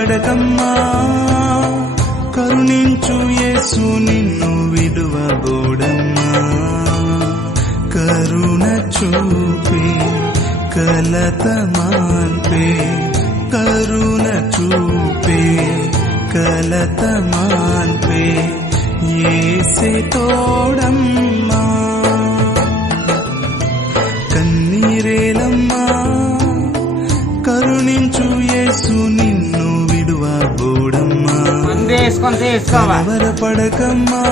కలవరపడకమ్మా, కరుణించు యేసు నిన్ను విడువబోడమ్మా. కరుణ చూపే కలత మాన్పే, కరుణ చూపే కలత మాన్పే యేసే తోడమ్మా. కన్నీరేలమ్మా, కరుణించు యేసు నిన్ను విడువబోడమ్మా. కలవరపడకమ్మా,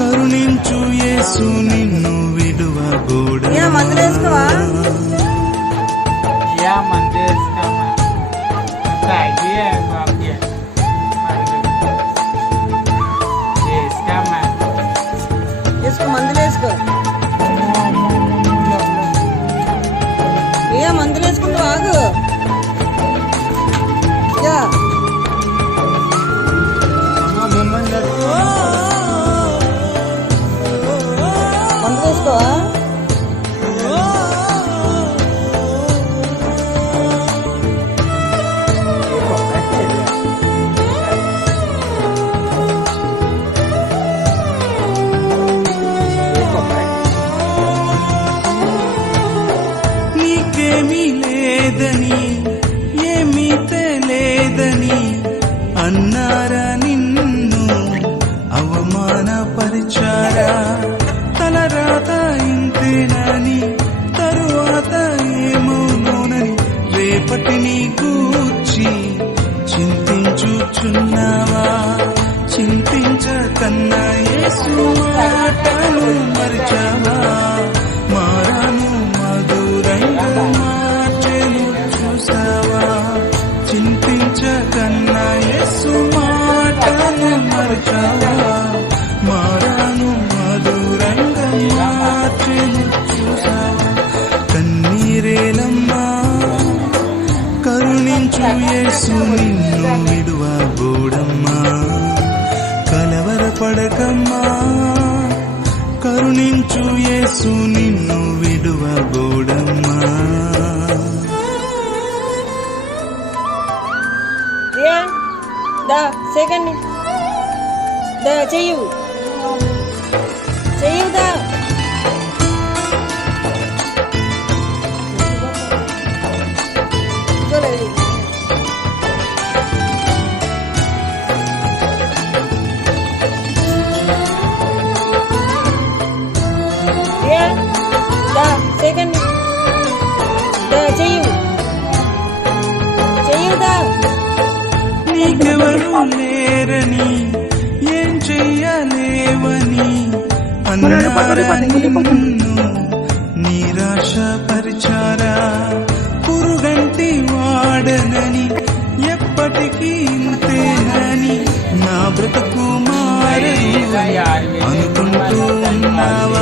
కరుణించు యేసు నిన్ను విడువబోడమ్మా. మందులు వేసుకుంటూ ఆగు. మందులు వేసుకోవా? ఏమీ తెలియదని అన్నారా నిన్ను అవమానపరిచారా? తలరాత ఇంతేనని తరువాత ఏమోనని రేపటిని గూర్చి చింతించుచున్నావా? చింతించకన్నా యేసు మాటలు మరిచావా? మారాను మధురంగా మార్చెను చూసావా? చింతించకన్నా యేసు మాటలు మరిచావా? మారాను మధురంగా మార్చెను చూసావా? కన్నీరేలమ్మా, కరుణించు యేసు నిన్ను విడువబోడమ్మా. కలవరపడకమ్మా, కరుణించు యేసు నిన్ను విడువబోడమ్మా. సెకండ్ చెయ్యు చెయ్యుదా. సెకండ్ చెయ్యు చెయ్యుదా. నీకెవరు లేరని ఏం చెయ్యలేవని అన్నారా నిన్ను నిరాశపరిచారా? పురుగంటి వాడనని ఎప్పటికీ ఇంతేనని నా బ్రతుకు మారదు అనుకుంటూ ఉన్నావా?